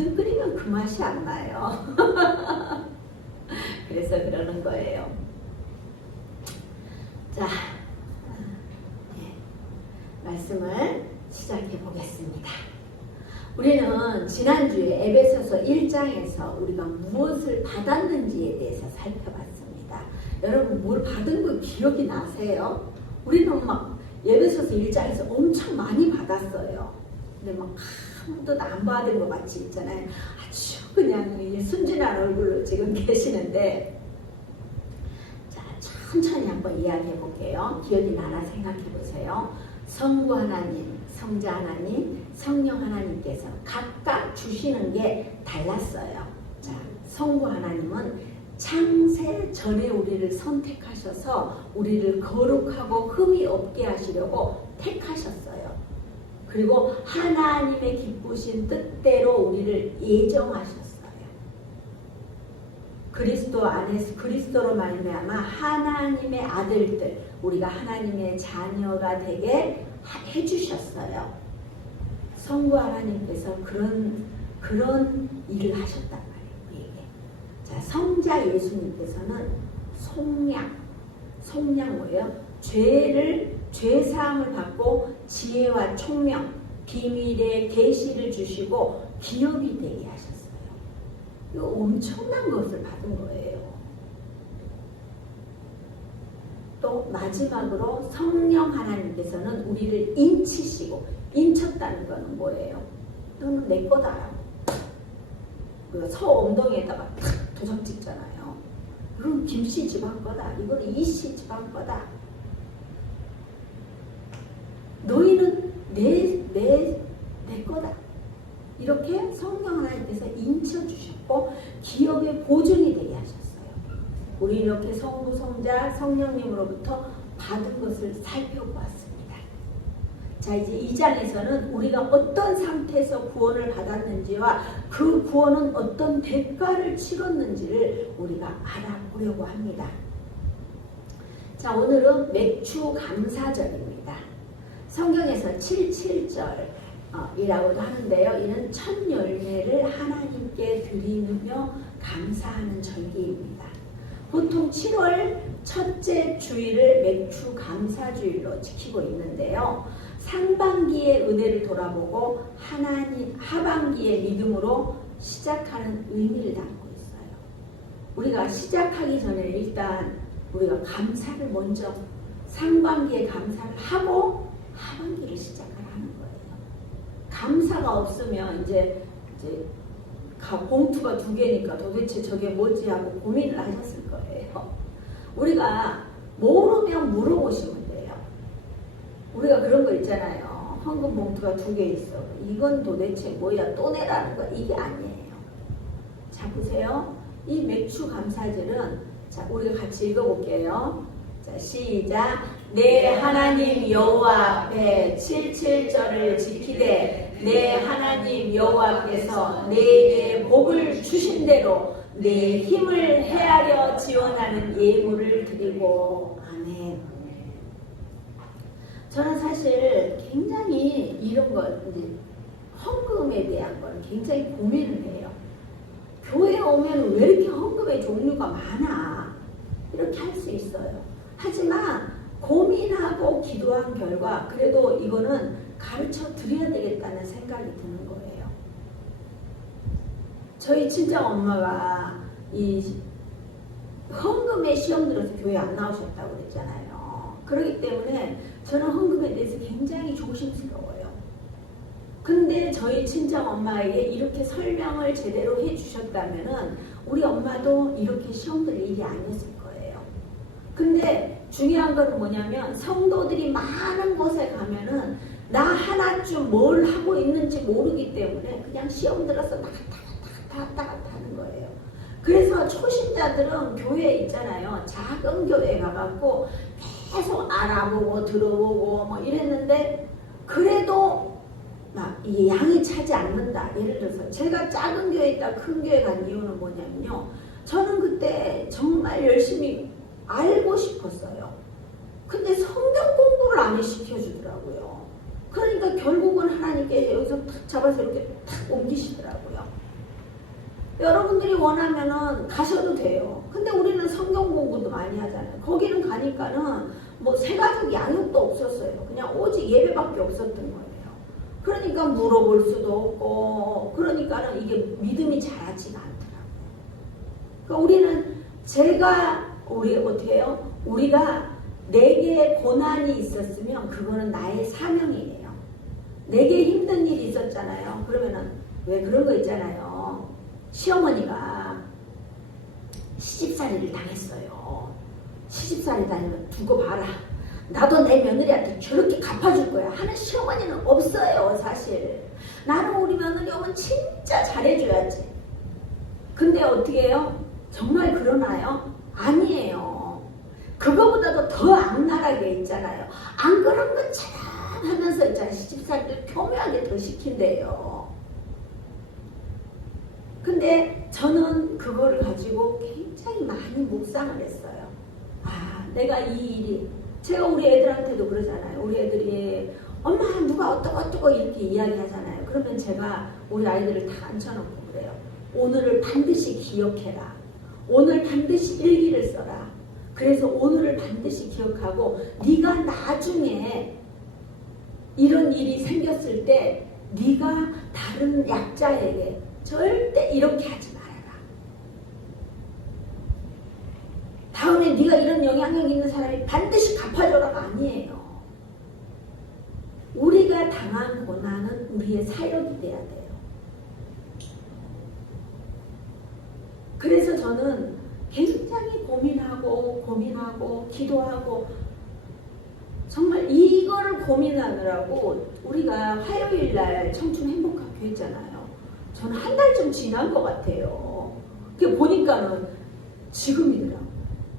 뭐든 끓이면 그 맛이 안 나요. 그래서 그러는 거예요. 자, 말씀을 시작해 보겠습니다. 우리는 지난주에 에베소서 1장에서 우리가 무엇을 받았는지에 대해서 살펴봤습니다. 여러분 뭘 받은 거 기억이 나세요? 우리는 막 에베소서 1장에서 엄청 많이 받았어요. 근데 막 아무도 안 받은 것 같이 있잖아요. 아주 그냥 순진한 얼굴로 지금 계시는데, 자, 천천히 한번 이야기해 볼게요. 기억이 나나 생각해 보세요. 성부 하나님, 성자 하나님, 성령 하나님께서 각각 주시는 게 달랐어요. 자, 성부 하나님은 창세 전에 우리를 선택하셔서 우리를 거룩하고 흠이 없게 하시려고 택하셨어요. 그리고 하나님의 기쁘신 뜻대로 우리를 예정하셨어요. 그리스도 안에서 그리스도로 말미암아 하나님의 아들들, 우리가 하나님의 자녀가 되게 해주셨어요. 성부 하나님께서 그런 일을 하셨단 말이에요. 우리에게. 자, 성자 예수님께서는 속량 뭐예요? 죄사함을 받고 지혜와 총명, 비밀의 계시를 주시고 기업이 되게 하셨어요. 이거 엄청난 것을 받은 거예요. 또 마지막으로 성령 하나님께서는 우리를 인치시고, 인쳤다는 거는 뭐예요? 너는 내 거다. 우리가 서 엉덩이에다가 탁 도장 찍잖아요. 이건 김씨 집안 거다. 이건 이씨 집안 거다. 너희는 내 거다. 이렇게 성령 하나님께서 인쳐주셨고 기업의 보증이 되게 하셨어요. 우리 이렇게 성부, 성자, 성령님으로부터 받은 것을 살펴보았습니다. 자, 이제 2장에서는 우리가 어떤 상태에서 구원을 받았는지와 그 구원은 어떤 대가를 치렀는지를 우리가 알아보려고 합니다. 자, 오늘은 맥주 감사절입니다. 성경에서 77절이라고도 하는데요. 이는 첫 열매를 하나님께 드리며 감사하는 절기입니다. 보통 7월 첫째 주일을 맥주 감사주일로 지키고 있는데요. 상반기의 은혜를 돌아보고 하반기의 믿음으로 시작하는 의미를 담고 있어요. 우리가 시작하기 전에 일단 우리가 감사를 먼저 상반기에 감사를 하고 하반기를 시작을 하는 거예요. 감사가 없으면 이제 봉투가 2개니까 도대체 저게 뭐지 하고 고민을 하셨을 거예요. 우리가 모르면 물어보시면 돼요. 우리가 그런 거 있잖아요. 헌금 봉투가 2개 있어. 이건 도대체 뭐야? 또 내라는 거. 이게 아니에요. 자, 보세요. 이 맥주 감사절은, 자, 우리가 같이 읽어볼게요. 자, 시작. 내 하나님 여호와 앞에 77절을 지키되 내 하나님 여호와께서 내게 복을 주신 대로 내 힘을 헤아려 지원하는 예물을 드리고. 아멘. 저는 사실 굉장히 이런 것, 이제 헌금에 대한 건 굉장히 고민을 해요. 교회에 오면 왜 이렇게 헌금의 종류가 많아? 이렇게 할 수 있어요. 하지만 고민하고 기도한 결과 그래도 이거는 가르쳐 드려야 되겠다는 생각이 드는 거예요. 저희 친정 엄마가 이 헌금에 시험 들어서 교회 안 나오셨다고 그랬잖아요. 그렇기 때문에 저는 헌금에 대해서 굉장히 조심스러워요. 근데 저희 친정 엄마에게 이렇게 설명을 제대로 해주셨다면은 우리 엄마도 이렇게 시험 들 일이 아니었을 거예요. 근데 중요한 건 뭐냐면 성도들이 많은 곳에 가면은 나 하나쯤 뭘 하고 있는지 모르기 때문에 그냥 시험 들어서 나갔다 하는 거예요. 그래서 초신자들은 교회에 있잖아요. 작은 교회에 가갖고 계속 알아보고 들어보고 뭐 이랬는데 그래도 막 이게 양이 차지 않는다. 예를 들어서 제가 작은 교회에 있다 큰 교회 간 이유는 뭐냐면요. 저는 그때 정말 열심히 알고 싶었어요. 근데 성경 공부를 안 시켜주더라고요. 그러니까 결국은 하나님께 여기서 탁 잡아서 이렇게 탁 옮기시더라고요. 여러분들이 원하면은 가셔도 돼요. 근데 우리는 성경 공부도 많이 하잖아요. 거기는 가니까는 뭐 세가족 양육도 없었어요. 그냥 오직 예배밖에 없었던 거예요. 그러니까 물어볼 수도 없고, 그러니까는 이게 믿음이 자라지가 않더라고요. 그러니까 우리 어떻게 해요? 우리가 내게 고난이 있었으면 그거는 나의 사명이에요. 내게 힘든 일이 있었잖아요. 그러면은 왜 그런 거 있잖아요. 시어머니가 시집살이를 당했어요. 시집살이 다니면 두고 봐라. 나도 내 며느리한테 저렇게 갚아줄 거야 하는 시어머니는 없어요. 사실 나는 우리 며느리 오면 진짜 잘해줘야지. 근데 어떻게 해요? 정말 그러나요? 아니에요. 그거보다도 더 악랄하게 있잖아요. 안 그런 것처럼 하면서 있잖아요. 시집살이를 교묘하게 더 시킨대요. 근데 저는 그거를 가지고 굉장히 많이 묵상을 했어요. 아, 내가 이 일이, 제가 우리 애들한테도 그러잖아요. 우리 애들이 엄마 누가 어떠고 이렇게 이야기하잖아요. 그러면 제가 우리 아이들을 다 앉혀놓고 그래요. 오늘을 반드시 기억해라. 오늘 반드시 일기를 써라. 그래서 오늘을 반드시 기억하고 네가 나중에 이런 일이 생겼을 때 네가 다른 약자에게 절대 이렇게 하지 말아라. 다음에 네가 이런 영향력 있는 사람이 반드시 갚아줘라가 아니에요. 우리가 당한 고난은 우리의 사역이 돼야 돼요. 그래서 저는 굉장히 고민하고 기도하고 정말 이거를 고민하느라고 우리가 화요일날 청춘 행복학교 했잖아요. 저는 한 달쯤 지난 것 같아요. 그게 보니까는 지금이더라고요.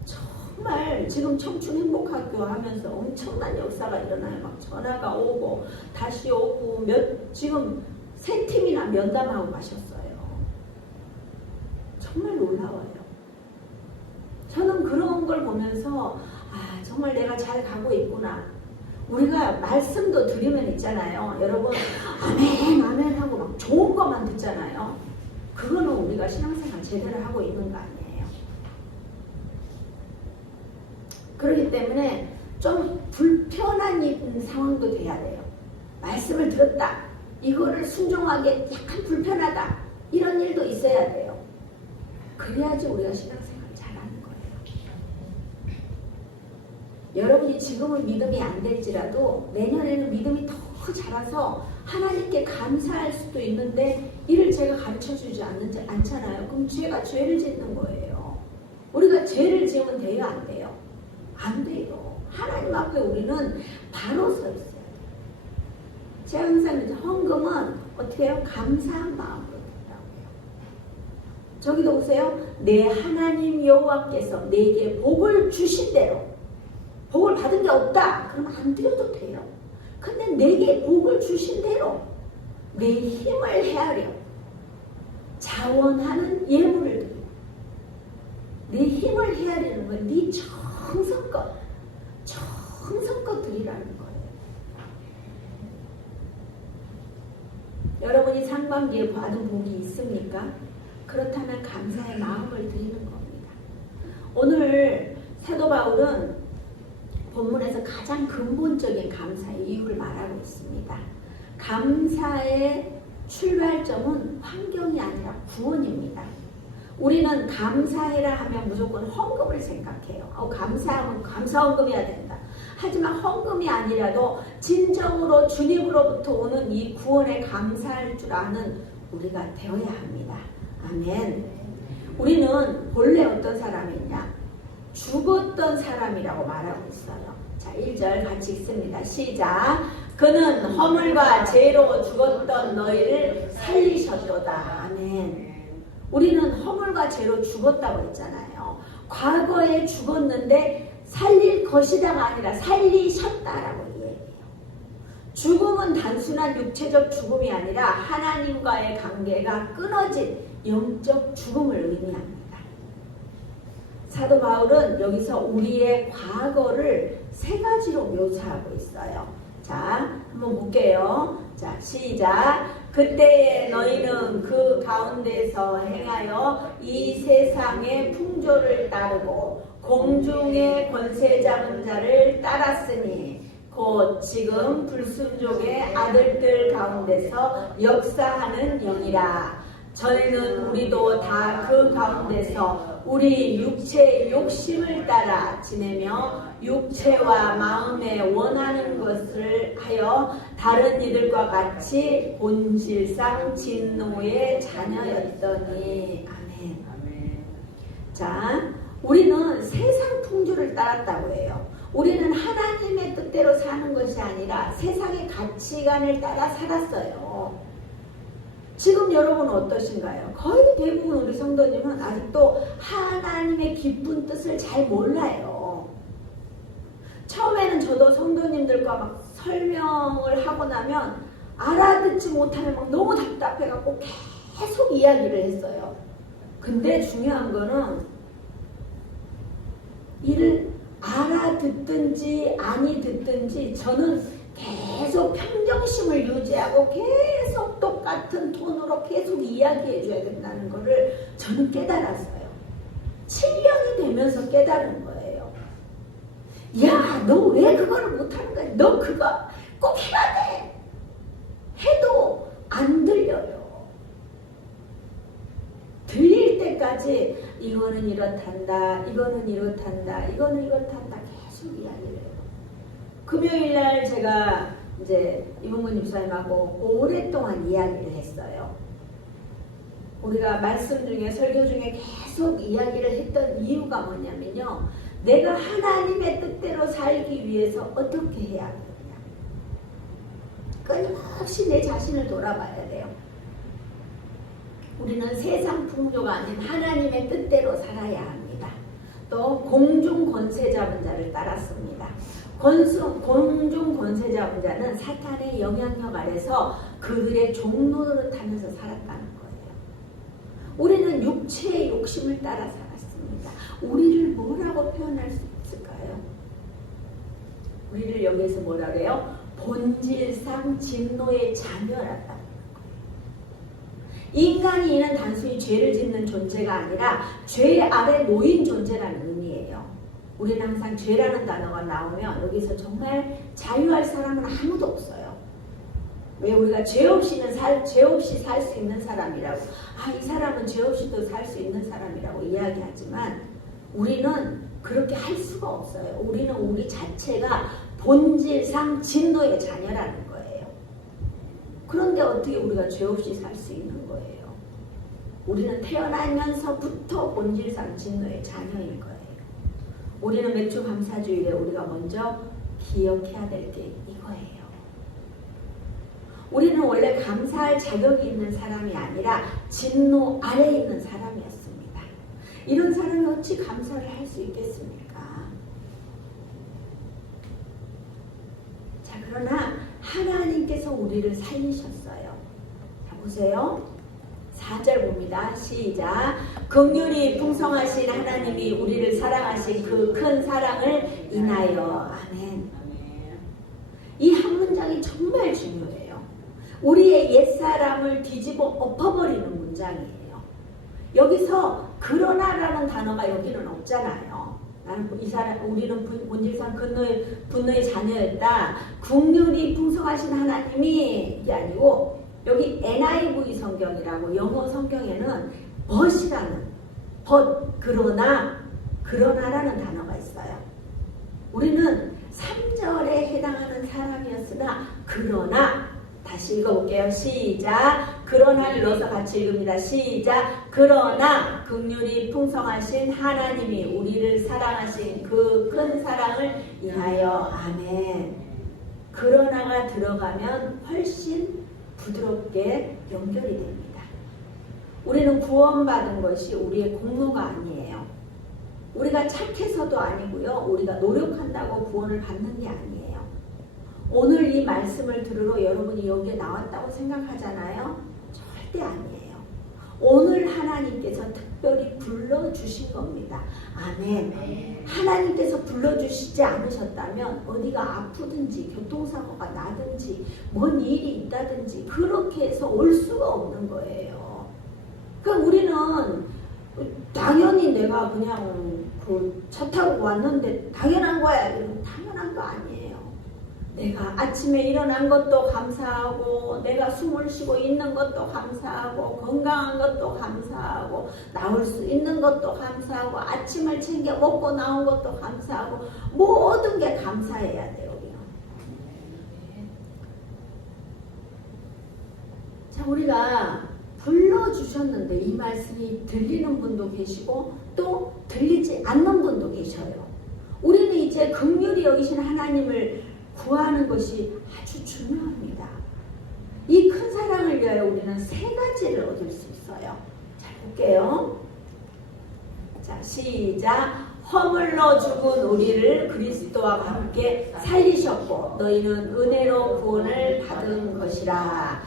정말 지금 청춘 행복학교 하면서 엄청난 역사가 일어나요. 막 전화가 오고 다시 오고 지금 3팀이나 면담하고 가셨어요. 정말 놀라워요. 저는 그런 걸 보면서 아, 정말 내가 잘 가고 있구나. 우리가 말씀도 드리면 있잖아요. 여러분 아멘 아멘 하고 막 좋은 것만 듣잖아요. 그거는 우리가 신앙생활 제대로 하고 있는 거 아니에요. 그렇기 때문에 좀 불편한 상황도 돼야 돼요. 말씀을 들었다. 이거를 순종하기에 약간 불편하다. 이런 일도 있어야 돼요. 그래야지 우리가 신앙생활 잘하는 거예요. 여러분이 지금은 믿음이 안 될지라도 내년에는 믿음이 더 자라서 하나님께 감사할 수도 있는데 이를 제가 가르쳐주지 않잖아요. 그럼 죄가 죄를 짓는 거예요. 우리가 죄를 지으면 돼요? 안 돼요? 안 돼요. 하나님 앞에 우리는 바로 서 있어요. 제가 항상 헌금은 어떻게 해요? 감사한 마음으로 드리라고요. 저기도 보세요. 내 하나님 여호와께서 내게 복을 주신 대로, 복을 받은 게 없다 그러면 안 드려도 돼요. 근데 내게 복을 주신 대로 내 힘을 헤아려 자원하는 예물을 드려. 내 힘을 헤아리는 건 네 정성껏 드리라는 거예요. 여러분이 상반기에 받은 복이 있습니까? 그렇다면 감사의 마음을 드리는 겁니다. 오늘 사도 바울은 본문에서 가장 근본적인 감사의 이유를 말하고 있습니다. 감사의 출발점은 환경이 아니라 구원입니다. 우리는 감사해라 하면 무조건 헌금을 생각해요. 감사하면 감사헌금해야 된다. 하지만 헌금이 아니라도 진정으로 주님으로부터 오는 이 구원에 감사할 줄 아는 우리가 되어야 합니다. 아멘. 우리는 본래 어떤 사람이냐? 죽었던 사람이라고 말하고 있어요. 자, 1절 같이 읽습니다. 시작. 그는 허물과 죄로 죽었던 너희를 살리셨도다. 아멘. 우리는 허물과 죄로 죽었다고 했잖아요. 과거에 죽었는데 살릴 것이다가 아니라 살리셨다라고 얘기해요. 죽음은 단순한 육체적 죽음이 아니라 하나님과의 관계가 끊어진 영적 죽음을 의미합니다. 사도 바울은 여기서 우리의 과거를 3가지로 묘사하고 있어요. 자, 한번 볼게요. 자, 시작. 그때에 너희는 그 가운데서 행하여 이 세상의 풍조를 따르고 공중의 권세 잡은 자를 따랐으니 곧 지금 불순종의 아들들 가운데서 역사하는 영이라. 전에는 우리도 다 그 가운데서 우리 육체의 욕심을 따라 지내며 육체와 마음에 원하는 것을 하여 다른 이들과 같이 본질상 진노의 자녀였더니. 아멘. 자, 우리는 세상 풍조를 따랐다고 해요. 우리는 하나님의 뜻대로 사는 것이 아니라 세상의 가치관을 따라 살았어요. 지금 여러분 어떠신가요? 거의 대부분 우리 성도님은 아직도 하나님의 기쁜 뜻을 잘 몰라요. 처음에는 저도 성도님들과 막 설명을 하고 나면 알아듣지 못하면 막 너무 답답해갖고 계속 이야기를 했어요. 근데 중요한 거는 이를 알아듣든지 아니 듣든지 저는 계속 평정심을 유지하고 계속 똑같은 톤으로 계속 이야기해 줘야 된다는 거를 저는 깨달았어요. 7년이 되면서 깨달은 거예요. 야, 너 왜 그거를 못하는 거야? 너 그거 꼭 해야 돼. 해도 안 들려요. 들릴 때까지 이거는 이렇단다, 이거는 이렇단다, 이거는 이렇단다 계속 이야기를 해요. 금요일날 제가 이제 이봉근 집사님하고 오랫동안 이야기를 했어요. 우리가 말씀 중에 설교 중에 계속 이야기를 했던 이유가 뭐냐면요. 내가 하나님의 뜻대로 살기 위해서 어떻게 해야 되느냐. 끊임없이 내 자신을 돌아봐야 돼요. 우리는 세상 풍조가 아닌 하나님의 뜻대로 살아야 합니다. 또 공중 권세 잡은 자를 따랐습니다. 공중 권세 잡은 자는 사탄의 영향력 아래서 그들의 종노릇 하면서 살았다는 거예요. 우리는 육체의 욕심을 따라 살았습니다. 우리를 뭐라고 표현할 수 있을까요? 우리를 여기서 뭐라 그래요? 본질상 진노의 자녀라는 거예요. 인간이 이는 단순히 죄를 짓는 존재가 아니라 죄 아래 놓인 존재라는 의미예요. 우리는 항상 죄라는 단어가 나오면 여기서 정말 자유할 사람은 아무도 없어요. 왜 우리가 죄 없이 살 수 있는 사람이라고, 이 사람은 죄 없이도 살 수 있는 사람이라고 이야기하지만 우리는 그렇게 할 수가 없어요. 우리는 우리 자체가 본질상 진노의 자녀라는 거예요. 그런데 어떻게 우리가 죄 없이 살 수 있는 거예요? 우리는 태어나면서부터 본질상 진노의 자녀인 거예요. 우리는 맥주 감사주일에 우리가 먼저 기억해야 될 게 이거예요. 우리는 원래 감사할 자격이 있는 사람이 아니라 진노 아래에 있는 사람이었습니다. 이런 사람이 어찌 감사를 할 수 있겠습니까? 자, 그러나 하나님께서 우리를 살리셨어요. 자, 보세요. 4절 봅니다. 시작. 긍휼이 풍성하신 하나님이 우리를 사랑하신 그 큰 사랑을 인하여. 아멘. 이 한 문장이 정말 중요해요. 우리의 옛사람을 뒤집어 엎어버리는 문장이에요. 여기서 그러나라는 단어가 여기는 없잖아요. 우리는 본질상 분노의 자녀였다. 긍휼이 풍성하신 하나님이 이게 아니고 여기 NIV 성경이라고 영어 성경에는 but이라는 그러나라는 단어가 있어요. 우리는 3절에 해당하는 사람이었으나 그러나 다시 읽어볼게요. 시작. 그러나를 넣어서 같이 읽습니다. 시작. 그러나 긍휼이 풍성하신 하나님이 우리를 사랑하신 그 큰 사랑을 인하여. 아멘. 그러나가 들어가면 훨씬 부드럽게 연결이 됩니다. 우리는 구원받은 것이 우리의 공로가 아니에요. 우리가 착해서도 아니고요. 우리가 노력한다고 구원을 받는 게 아니에요. 오늘 이 말씀을 들으러 여러분이 여기에 나왔다고 생각하잖아요. 절대 아니에요. 오늘 하나님께서 하나님께서 특별히 불러주신 겁니다. 아멘. 하나님께서 불러주시지 않으셨다면 어디가 아프든지 교통사고가 나든지 뭔 일이 있다든지 그렇게 해서 올 수가 없는 거예요. 그러니까 우리는 당연히 내가 그냥 그 차 타고 왔는데 당연한 거야. 이러면 당연한 거 아니에요. 내가 아침에 일어난 것도 감사하고 내가 숨을 쉬고 있는 것도 감사하고 건강한 것도 감사하고 나올 수 있는 것도 감사하고 아침을 챙겨 먹고 나온 것도 감사하고 모든 게 감사해야 돼요. 우리는. 자, 우리가 불러주셨는데 이 말씀이 들리는 분도 계시고 또 들리지 않는 분도 계셔요. 우리는 이제 긍휼히 여기신 하나님을 구하는 것이 아주 중요합니다. 이 큰 사랑을 위하여 우리는 세 가지를 얻을 수 있어요. 자, 볼게요. 자, 시작. 허물로 죽은 우리를 그리스도와 함께 살리셨고 너희는 은혜로 구원을 받은 것이라.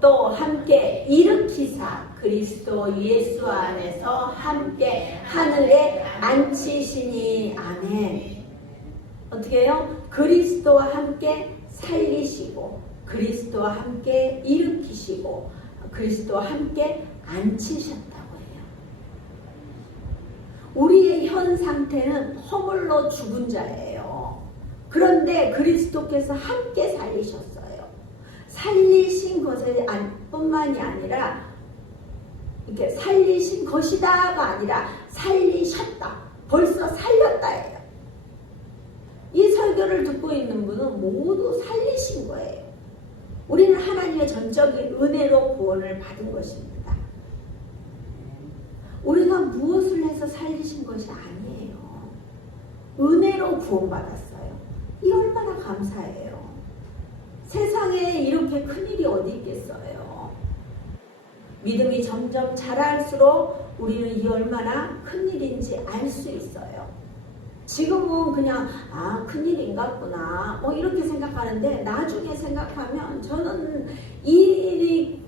또 함께 일으키사 그리스도 예수 안에서 함께 하늘에 앉히시니. 아멘. 어떻게 해요? 그리스도와 함께 살리시고 그리스도와 함께 일으키시고 그리스도와 함께 앉히셨다고 해요. 우리의 현 상태는 허물로 죽은 자예요. 그런데 그리스도께서 함께 살리셨어요. 살리신 것이 뿐만이 아니라 이렇게 살리신 것이다가 아니라 살리셨다. 벌써 살렸다예요. 이 설교를 듣고 있는 분은 모두 살리신 거예요. 우리는 하나님의 전적인 은혜로 구원을 받은 것입니다. 우리가 무엇을 해서 살리신 것이 아니에요. 은혜로 구원받았어요. 이 얼마나 감사해요. 세상에 이렇게 큰일이 어디 있겠어요. 믿음이 점점 자랄수록 우리는 이 얼마나 큰일인지 알 수 있어요. 지금은 그냥 큰일인가 보나 이렇게 생각하는데 나중에 생각하면 저는 이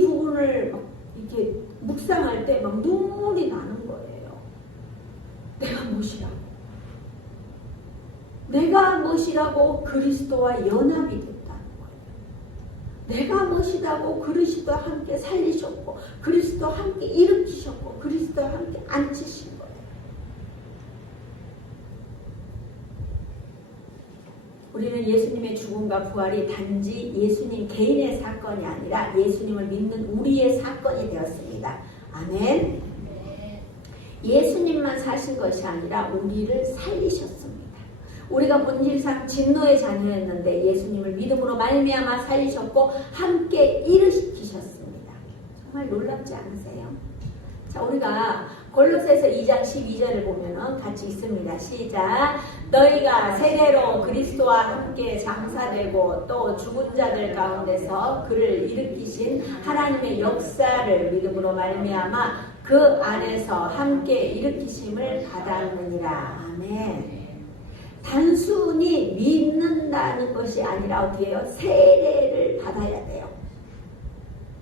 부분을 막 이렇게 묵상할 때 막 눈물이 나는 거예요. 내가 무엇이라고? 내가 무엇이라고 그리스도와 연합이 됐다는 거예요. 내가 무엇이라고 그리스도와 함께 살리셨고 그리스도와 함께 일으키셨고 그리스도와 함께 앉히신 거예요. 우리는 예수님의 죽음과 부활이 단지 예수님 개인의 사건이 아니라 예수님을 믿는 우리의 사건이 되었습니다. 아멘. 예수님만 사신 것이 아니라 우리를 살리셨습니다. 우리가 본질상 진노의 자녀였는데 예수님을 믿음으로 말미암아 살리셨고 함께 일으키셨습니다. 정말 놀랍지 않으세요? 자, 우리가 골로새서 2장 12절을 보면은 같이 있습니다. 시작. 너희가 세례로 그리스도와 함께 장사되고 또 죽은 자들 가운데서 그를 일으키신 하나님의 역사를 믿음으로 말미암아 그 안에서 함께 일으키심을 받았느니라. 아멘. 단순히 믿는다는 것이 아니라 어떻게 해요? 세례를 받아야 돼요.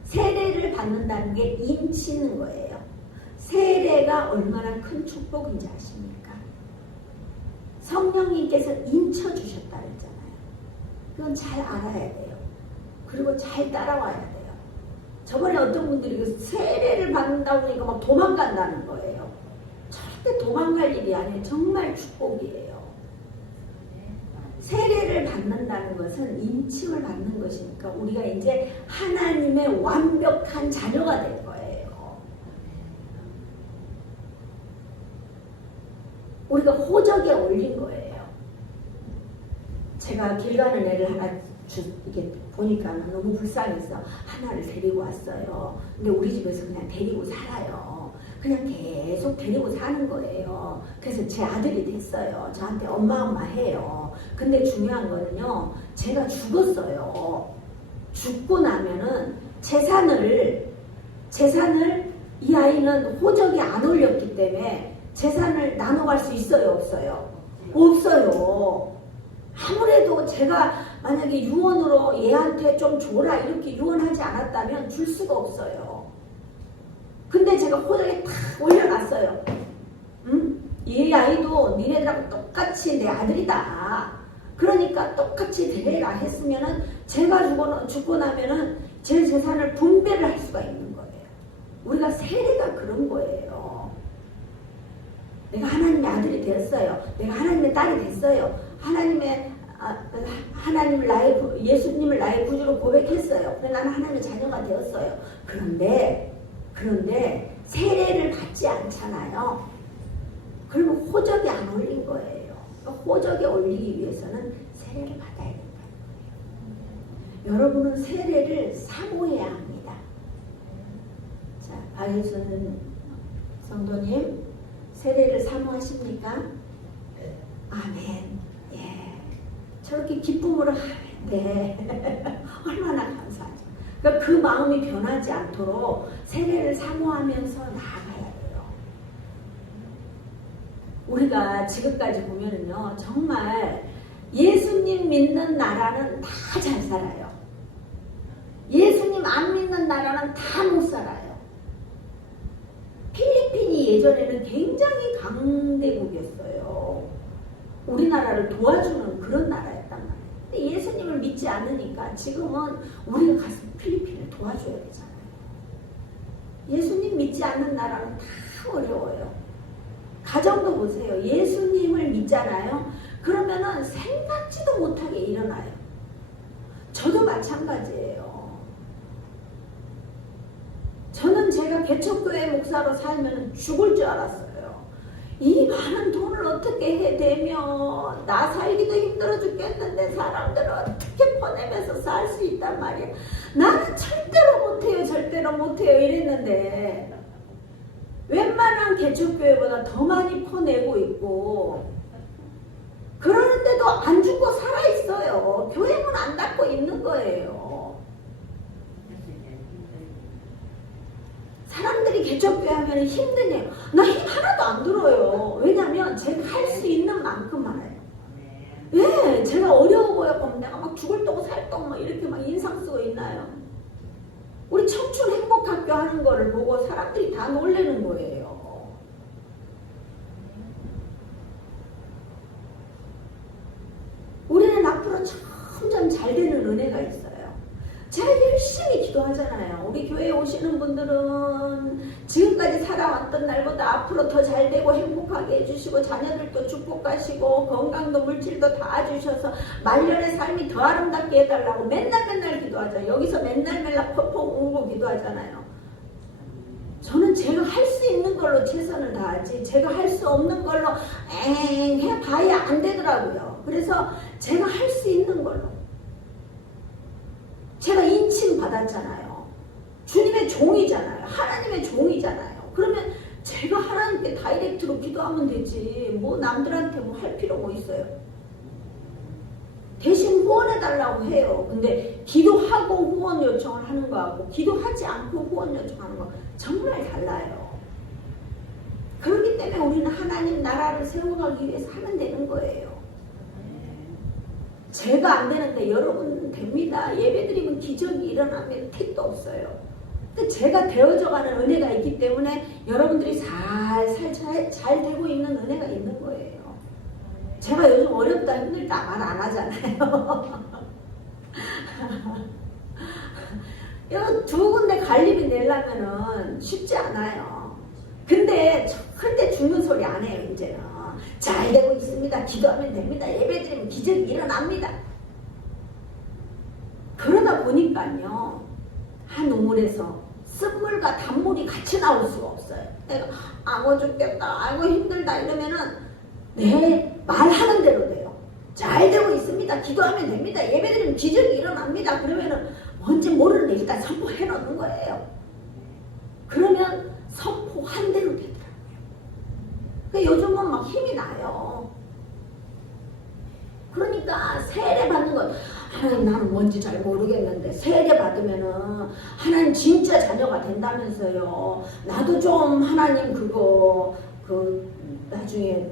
세례를 받는다는 게 인치는 거예요. 세례가 얼마나 큰 축복인지 아십니까? 성령님께서 인쳐주셨다 그랬잖아요. 그건 잘 알아야 돼요. 그리고 잘 따라와야 돼요. 저번에 어떤 분들이 세례를 받는다고 하니까 막 도망간다는 거예요. 절대 도망갈 일이 아니에요. 정말 축복이에요. 세례를 받는다는 것은 인침을 받는 것이니까 우리가 이제 하나님의 완벽한 자녀가 될 거예요. 우리가 호적에 올린 거예요. 제가 길 가는 애를 하나 이게 보니까 너무 불쌍해서 하나를 데리고 왔어요. 근데 우리 집에서 그냥 데리고 살아요. 그냥 계속 데리고 사는 거예요. 그래서 제 아들이 됐어요. 저한테 엄마 해요. 근데 중요한 거는요. 제가 죽었어요. 죽고 나면은 재산을 이 아이는 호적이 안 올렸기 때문에 재산을 나눠갈 수 있어요? 없어요? 없어요. 아무래도 제가 만약에 유언으로 얘한테 좀 줘라 이렇게 유언하지 않았다면 줄 수가 없어요. 근데 제가 호적에 세상에 탁 올려놨어요. 응? 이 아이도 니네들하고 똑같이 내 아들이다. 그러니까 똑같이 대해라 했으면은 제가 죽고 나면은 제 재산을 분배를 할 수가 있는 거예요. 우리가 세례가 그런 거예요. 내가 하나님의 아들이 되었어요. 내가 하나님의 딸이 됐어요. 예수님을 나의 구주로 고백했어요. 그래 나는 하나님의 자녀가 되었어요. 그런데 세례를 받지 않잖아요. 그러면 호적이 안 올린 거예요. 호적에 올리기 위해서는 세례를 받아야 된다는 거예요. 여러분은 세례를 사모해야 합니다. 자, 박예수는 성도님 세례를 사모하십니까? 아멘. 예. 저렇게 기쁨으로 네. 얼마나 감사하죠. 그러니까 그 마음이 변하지 않도록 세례를 사모하면서 나아가야 돼요. 우리가 지금까지 보면은요, 정말 예수님 믿는 나라는 다 잘 살아요. 예수님 안 믿는 나라는 다 못 살아요. 필리핀이 예전에는 굉장히 강대국이었어요. 우리나라를 도와주는 그런 나라였단 말이에요. 근데 예수님을 믿지 않으니까 지금은 우리가 가서 필리핀을 도와줘야 되잖아요. 예수님 믿지 않는 나라는 다 어려워요. 가정도 보세요. 예수님을 믿잖아요. 그러면은 생각지도 못하게 일어나요. 저도 마찬가지예요. 저는 제가 개척교회 목사로 살면 죽을 줄 알았어요. 이 많은 돈을 어떻게 해대면 나 살기도 힘들어 죽겠는데 사람들을 어떻게 퍼내면서 살 수 있단 말이야. 나는 절대로 못해요 이랬는데 웬만한 개척교회보다 더 많이 퍼내고 있고 그러는데도 안 죽고 살아있어요. 교회 문 안 닫고 있는 거예요. 사람들이 개척교회 하면 힘드네요. 나 힘 하나도 안 들어요. 왜냐면 제가 할 수 있는 만큼만 해요. 예, 제가 어려워 보여보면 내가 막 죽을 똥 살 똥 막 이렇게 막 인상 쓰고 있나요? 우리 청춘 행복학교 하는 거를 보고 사람들이 다 놀라는 거예요. 우리는 앞으로 점점 잘 되는 은혜가 있어요. 제가 열심히 기도하잖아요. 우리 교회에 오시는 분들은 지금까지 살아왔던 날보다 앞으로 더 잘 되고 행복하게 해주시고 자녀들도 축복하시고 건강도 물질도 다 주셔서 말년의 삶이 더 아름답게 해달라고 맨날 기도하죠. 여기서 맨날 퍽퍽 울고 기도하잖아요. 저는 제가 할 수 있는 걸로 최선을 다하지 제가 할 수 없는 걸로 해봐야 안 되더라고요. 그래서 제가 할 수 있는 걸로 제가 인침 받았잖아요. 주님의 종이잖아요. 하나님의 종이잖아요. 그러면 제가 하나님께 다이렉트로 기도하면 되지 뭐 남들한테 뭐 할 필요 뭐 있어요. 대신 후원해달라고 해요. 근데 기도하고 후원 요청을 하는 거하고 기도하지 않고 후원 요청하는 거 정말 달라요. 그렇기 때문에 우리는 하나님 나라를 세워가기 위해서 하면 되는 거예요. 제가 안 되는데 여러분 됩니다. 예배드리면 기적이 일어나면 택도 없어요. 근데 제가 되어져가는 은혜가 있기 때문에 여러분들이 살살 잘 되고 있는 은혜가 있는 거예요. 제가 요즘 어렵다 힘들다 말 안 하잖아요. 이거 두 군데 관리비 내려면은 쉽지 않아요. 근데 절대 죽는 소리 안 해요. 이제는 잘 되고 있습니다. 기도하면 됩니다. 예배드리면 기적이 일어납니다. 그러다 보니까요 한 우물에서 쓴물과 단물이 같이 나올 수가 없어요. 내가 아고 죽겠다 아고 힘들다 이러면은 내 말하는 대로 돼요. 잘 되고 있습니다. 기도하면 됩니다. 예배드리면 기적이 일어납니다. 그러면은 뭔지 모르는데 일단 선포해 놓는 거예요. 그러면 선포한 대로 되더라고요. 요즘은 막 힘이 나요. 그러니까 세례 받는 것 하나님 나는 뭔지 잘 모르겠는데 세례 받으면은 하나님 진짜 자녀가 된다면서요. 나도 좀 하나님 나중에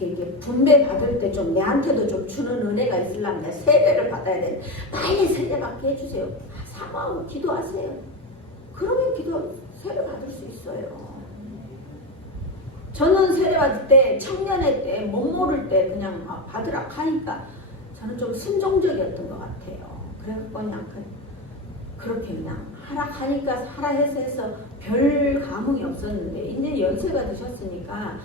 이렇게 분배 받을 때 좀 내한테도 좀 주는 은혜가 있으려면 내가 세례를 받아야 돼. 빨리 세례 받게 해주세요. 사모하고 기도하세요. 그러면 세례 받을 수 있어요. 저는 세례받을 때 청년회 때 못 모를 때 그냥 받으라 하니까 저는 좀 순종적이었던 것 같아요. 그래서 그냥 그렇게 그냥 하라 하니까 하라 해서 별 감흥이 없었는데 이제 연세가 드셨으니까 막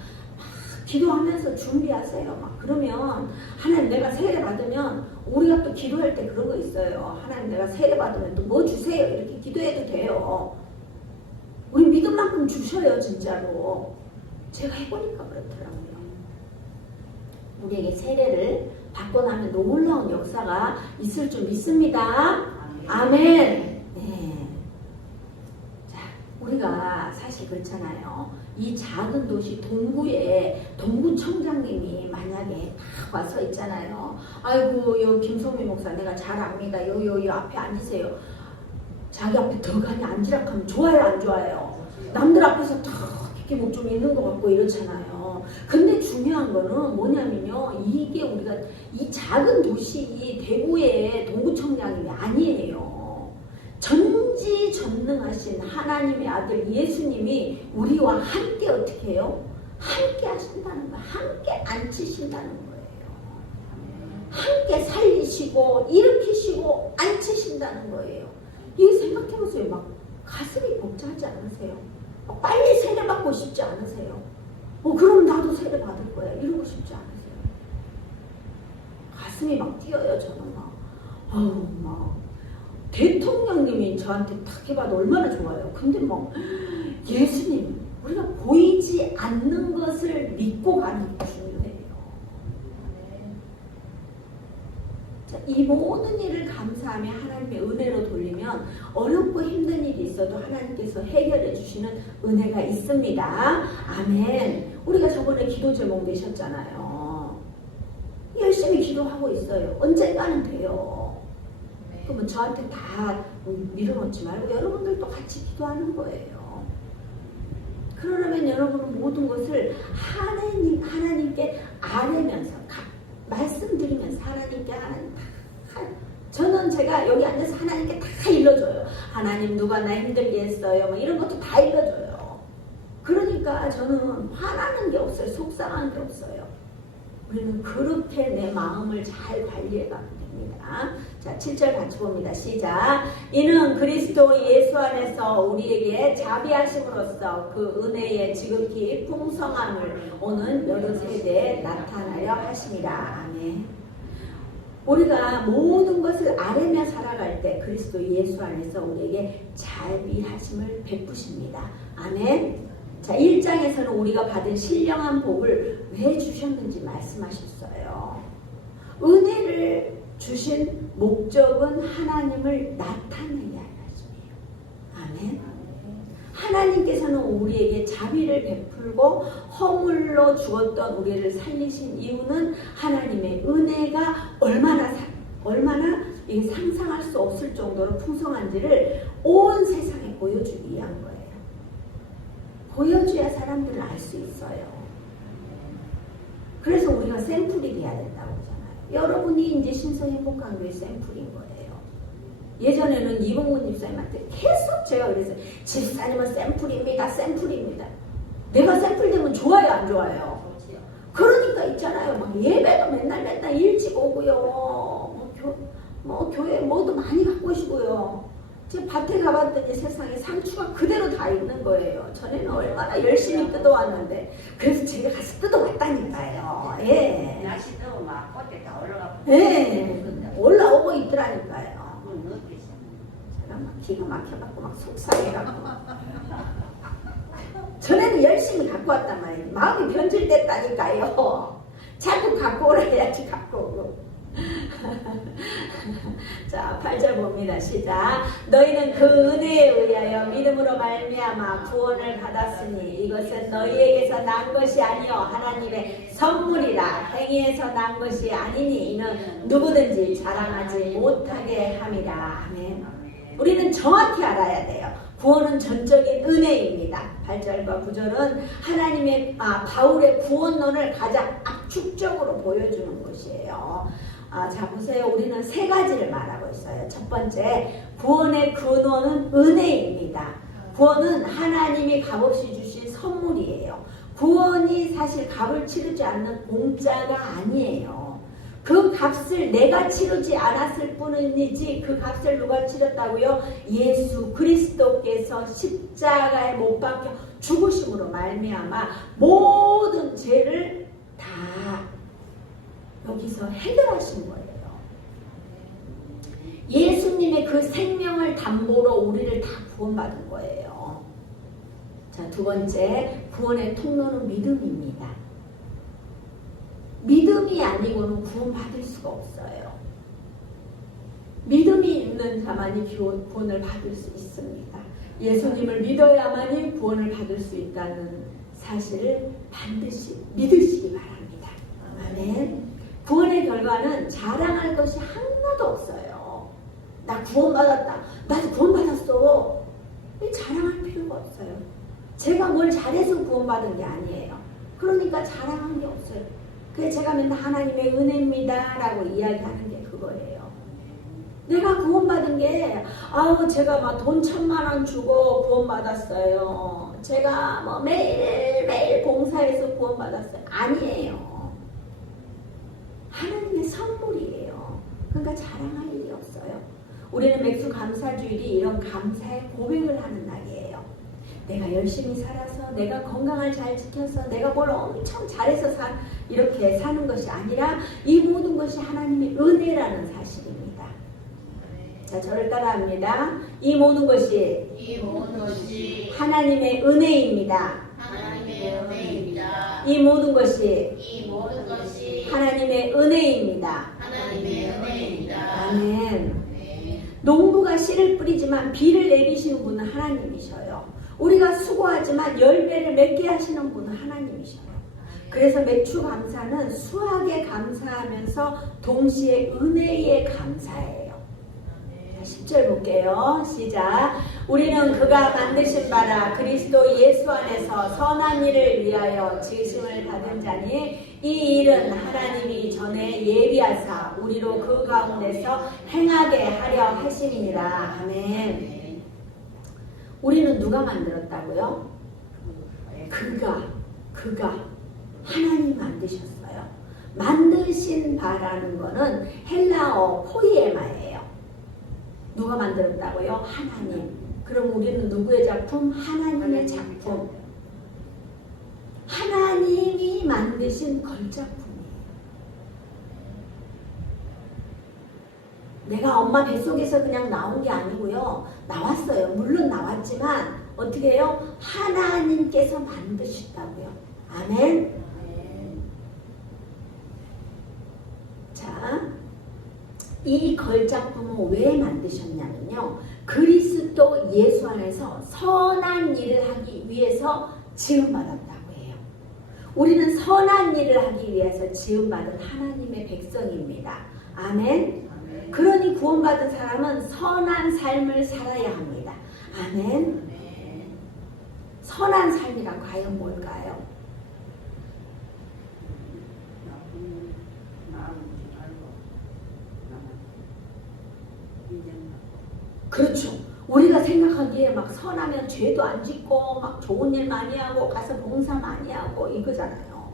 기도하면서 준비하세요. 막 그러면 하나님 내가 세례 받으면 우리가 또 기도할 때 그런 거 있어요. 하나님 내가 세례 받으면 또 뭐 주세요. 이렇게 기도해도 돼요. 우리 믿은 만큼 주셔요. 진짜로. 제가 해보니까 그렇더라고요. 우리에게 세례를 받고 나면 놀라운 역사가 있을 줄 믿습니다. 아멘. 네. 자, 우리가 사실 그렇잖아요. 이 작은 도시 동구에 동구청장님이 만약에 딱 와서 있잖아요. 아이고, 요 김성미 목사 내가 잘 압니다. 요 앞에 앉으세요. 자기 앞에 더 가니 앉으라 하면 좋아요, 안 좋아요? 남들 앞에서 탁 이렇게 목 좀 있는 것 같고 이렇잖아요. 근데 중요한 거는 뭐냐면요. 이게 우리가 이 작은 도시 대구의 동구청장님이 아니에요. 전지전능하신 하나님의 아들 예수님이 우리와 함께 어떻게 해요? 함께 하신다는 거예요. 함께 앉히신다는 거예요. 함께 살리시고 일으키시고 앉히신다는 거예요. 이거 생각해보세요. 막 가슴이 벅차지 않으세요? 빨리 세례 받고 싶지 않으세요? 그럼 나도 세례 받을 거야. 이러고 싶지 않으세요? 가슴이 막 뛰어요. 저는 막 대통령님이 저한테 딱 해봐도 얼마나 좋아요. 근데 뭐 예수님 우리가 보이지 않는 것을 믿고 가는 게 중요해요. 자, 이 모든 일을 감사하며 하나님의 은혜로 돌리면 어렵고 힘든 일이 있어도 하나님께서 해결해 주시는 은혜가 있습니다. 아멘. 우리가 저번에 기도 제목 내셨잖아요. 열심히 기도하고 있어요. 언젠가는 돼요. 그러면 저한테 다 밀어넣지 말고 여러분들도 같이 기도하는 거예요. 그러려면 여러분은 모든 것을 하나님께 아뢰면서 말씀드리면서 하나님께 저는 제가 여기 앉아서 하나님께 다 일러줘요. 하나님 누가 나 힘들게 했어요. 뭐 이런 것도 다 일러줘요. 그러니까 저는 화나는 게 없어요. 속상한 게 없어요. 우리는 그렇게 내 마음을 잘 관리해가면 됩니다. 자, 7절 같이 봅니다. 시작. 이는 그리스도 예수 안에서 우리에게 자비하심으로써 그 은혜의 지극히 풍성함을 오는 여러 세대에 나타나려 하심이라. 아멘. 우리가 모든 것을 아뢰며 살아갈 때 그리스도 예수 안에서 우리에게 자비하심을 베푸십니다. 아멘. 자, 1장에서는 우리가 받은 신령한 복을 왜 주셨는지 말씀하셨어요. 은혜를 주신 목적은 하나님을 나타내게 하는 것이에요. 아멘. 하나님께서는 우리에게 자비를 베풀고 허물로 죽었던 우리를 살리신 이유는 하나님의 은혜가 얼마나 상상할 수 없을 정도로 풍성한지를 온 세상에 보여주기 위한 거예요. 보여줘야 사람들은 알 수 있어요. 그래서 우리가 샘플이 돼야 된다고 하잖아요. 여러분이 이제 신성행복한교회 샘플인 거예요. 예전에는 이봉근 집사님한테 계속 제가 그랬어요. 집사님은 샘플입니다. 샘플입니다. 내가 샘플 되면 좋아요, 안 좋아요? 그러니까 있잖아요. 막 예배도 맨날 일찍 오고요. 교회 뭐도 많이 갖고 오시고요. 제가 밭에 가봤더니 세상에 상추가 그대로 다 있는 거예요. 전에는 얼마나 열심히 뜯어왔는데 그래서 제가 가서 뜯어왔다니까요. 예. 날씨 더우면 막 꽃에 다 올라가고. 예. 올라오고 있더라니까요. 제가 막 기가 막혀갖고 막 속상해갖고. 전에는 열심히 갖고 왔단 말이에요. 마음이 변질됐다니까요. 자꾸 갖고 오라 해야지 갖고 오고. 자, 8절 봅니다. 시작. 너희는 그 은혜에 의하여 믿음으로 말미암아 구원을 받았으니 이것은 너희에게서 난 것이 아니요 하나님의 선물이라. 행위에서 난 것이 아니니 이는 누구든지 자랑하지 못하게 함이라. 아멘. 우리는 정확히 알아야 돼요. 구원은 전적인 은혜입니다. 8절과 9절은 하나님의 바울의 구원론을 가장 압축적으로 보여주는 것이에요. 자, 보세요. 우리는 세 가지를 말하고 있어요. 첫 번째, 구원의 근원은 은혜입니다. 구원은 하나님이 값없이 주신 선물이에요. 구원이 사실 값을 치르지 않는 공짜가 아니에요. 그 값을 내가 치르지 않았을 뿐이지 그 값을 누가 치렀다고요? 예수 그리스도께서 십자가에 못 박혀 죽으심으로 말미암아 모든 죄를 다 여기서 해결하신 거예요. 예수님의 그 생명을 담보로 우리를 다 구원받은 거예요. 자, 두 번째, 구원의 통로는 믿음입니다. 믿음이 아니고는 구원받을 수가 없어요. 믿음이 있는 자만이 구원을 받을 수 있습니다. 예수님을 믿어야만이 구원을 받을 수 있다는 사실을 반드시 믿으시기 바랍니다. 아멘. 구원의 결과는 자랑할 것이 하나도 없어요. 나 구원받았다. 나도 구원받았어. 자랑할 필요가 없어요. 제가 뭘 잘해서 구원받은 게 아니에요. 그러니까 자랑한 게 없어요. 그래서 제가 맨날 하나님의 은혜입니다 라고 이야기하는 게 그거예요. 내가 구원받은 게 제가 막 돈 1,000,000원 주고 구원받았어요. 제가 뭐 매일매일 봉사해서 구원받았어요. 아니에요. 하나님의 선물이에요. 그러니까 자랑할 일이 없어요. 우리는 맥주 감사주일이 이런 감사의 고백을 하는 날이에요. 내가 열심히 살아서 내가 건강을 잘 지켜서 내가 뭘 엄청 잘해서 이렇게 사는 것이 아니라 이 모든 것이 하나님의 은혜라는 사실입니다. 자, 저를 따라합니다. 이 모든 것이 하나님의 은혜입니다. 이 모든 것이 하나님의 은혜입니다. 아멘. 농부가 씨를 뿌리지만 비를 내리시는 분은 하나님이셔요. 우리가 수고하지만 열매를 맺게 하시는 분은 하나님이셔요. 그래서 맥주 감사는 수확에 감사하면서 동시에 은혜에 감사해요. 10절 볼게요. 시작. 우리는 그가 만드신 바라 그리스도 예수 안에서 선한 일을 위하여 지으심을 받은 자니 이 일은 하나님이 전에 예비하사 우리로 그 가운데서 행하게 하려 하심이니라. 아멘. 우리는 누가 만들었다고요? 그가 하나님 만드셨어요. 만드신 바라는 거는 헬라어 포이에마예요. 누가 만들었다고요? 하나님. 그럼 우리는 누구의 작품? 하나님의 작품. 하나님이 만드신 걸작품이에요. 내가 엄마 뱃속에서 그냥 나온 게 아니고요. 나왔어요. 물론 나왔지만 어떻게 해요? 하나님께서 만드셨다고요. 아멘. 자, 이 걸작품은 왜 만드셨냐면요. 그리스도 예수 안에서 선한 일을 하기 위해서 지음받았다고 해요. 우리는 선한 일을 하기 위해서 지음받은 하나님의 백성입니다. 아멘. 그러니 구원받은 사람은 선한 삶을 살아야 합니다. 아멘. 선한 삶이란 과연 뭘까요? 그렇죠. 우리가 생각하기에 막 선하면 죄도 안 짓고 막 좋은 일 많이 하고 가서 봉사 많이 하고 이거잖아요.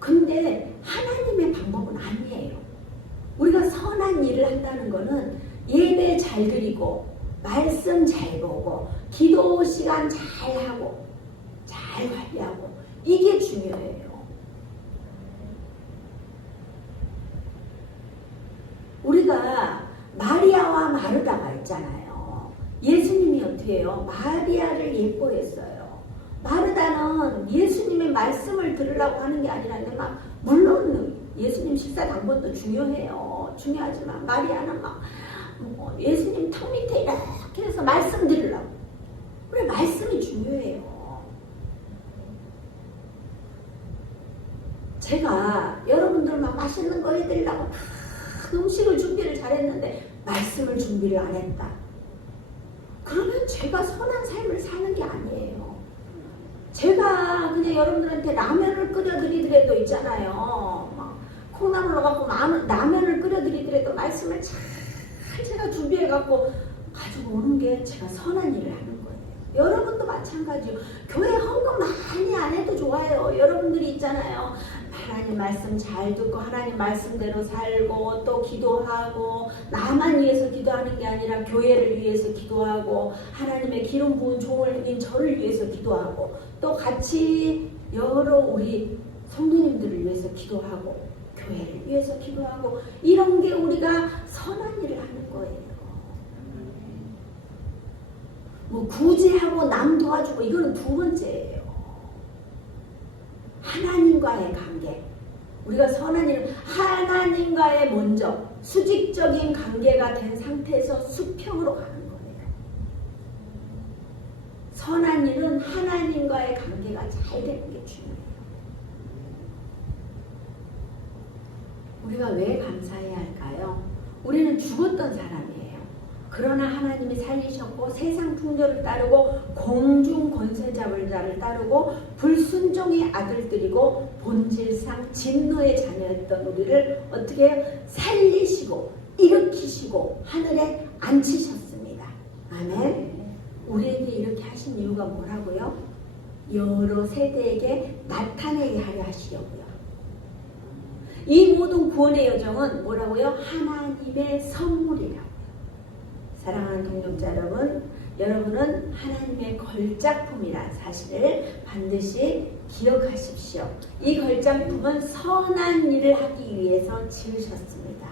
근데 하나님의 방법은 아니에요. 우리가 선한 일을 한다는 거는 예배 잘 드리고 말씀 잘 보고 기도 시간 잘 하고 잘 관리하고 이게 중요해요. 우리가 마리아와 마르다가 있잖아요. 예수님이 어떻게 해요? 마리아를 예뻐했어요. 마르다는 예수님의 말씀을 들으려고 하는 게 아니라 막 물론 예수님 식사 당번도 중요해요. 중요하지만 마리아는 막 예수님 턱 밑에 이렇게 해서 말씀 들으려고. 그래, 말씀이 중요해요. 제가 여러분들 막 맛있는 거 해드리려고 다 음식을 준비를 잘했는데 말씀을 준비를 안 했다. 그러면 제가 선한 삶을 사는 게 아니에요. 제가 그냥 여러분들한테 라면을 끓여드리더라도 있잖아요. 막 콩나물 넣어갖고 라면을 끓여드리더라도 말씀을 잘 제가 준비해갖고 가지고 오는 게 제가 선한 일을 하는 거예요. 여러분도 마찬가지요. 교회 헌금 많이 안 안 해도 좋아요. 여러분들이 있잖아요. 하나님 말씀 잘 듣고 하나님 말씀대로 살고 또 기도하고 나만 위해서 기도하는 게 아니라 교회를 위해서 기도하고 하나님의 기름 부은 종인 저를 위해서 기도하고 또 같이 여러 우리 성도님들을 위해서 기도하고 교회를 위해서 기도하고 이런 게 우리가 선한 일을 하는 거예요. 뭐 구제하고 남 도와주고 이거는 두 번째예요. 하나님과의 관계. 우리가 선한 일은 하나님과의 먼저 수직적인 관계가 된 상태에서 수평으로 가는 거예요. 선한 일은 하나님과의 관계가 잘 되는 게 중요해요. 우리가 왜 감사해야 할까요? 우리는 죽었던 사람이에요. 그러나 하나님이 살리셨고 세상 풍조를 따르고 공중 권세 잡을 자를 따르고 불순종의 아들들이고 본질상 진노의 자녀였던 우리를 어떻게 살리시고 일으키시고 하늘에 앉히셨습니다. 아멘. 우리에게 이렇게 하신 이유가 뭐라고요? 여러 세대에게 나타내게 하려 하시려고요. 이 모든 구원의 여정은 뭐라고요? 하나님의 선물이라고요. 사랑하는 동역자 여러분, 여러분은 하나님의 걸작품이라는 사실을 반드시 기억하십시오. 이 걸작품은 선한 일을 하기 위해서 지으셨습니다.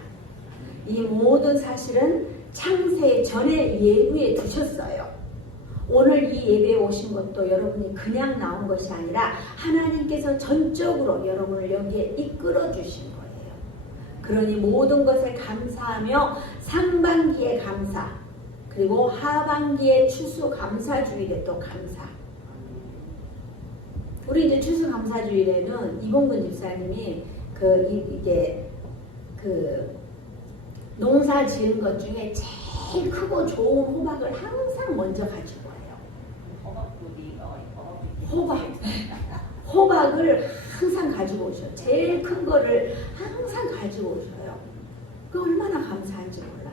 이 모든 사실은 창세 전에 예고해 두셨어요. 오늘 이 예배에 오신 것도 여러분이 그냥 나온 것이 아니라 하나님께서 전적으로 여러분을 여기에 이끌어 주신 거예요. 그러니 모든 것을 감사하며 상반기에 감사, 그리고 하반기에 추수감사주일에 또 감사. 우리 이제 추수감사주일에는 이봉근 집사님이 이게 농사 지은 것 중에 제일 크고 좋은 호박을 항상 먼저 가지고 와요. 호박을 항상 가지고 오셔요. 제일 큰 거를 항상 가지고 오셔요. 그 얼마나 감사한지 몰라.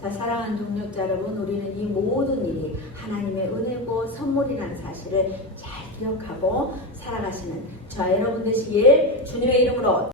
자, 사랑하는 동역자 여러분, 우리는 이 모든 일이 하나님의 은혜고 선물이라는 사실을 잘 기억하고 살아가시는 저와 여러분 되시길 주님의 이름으로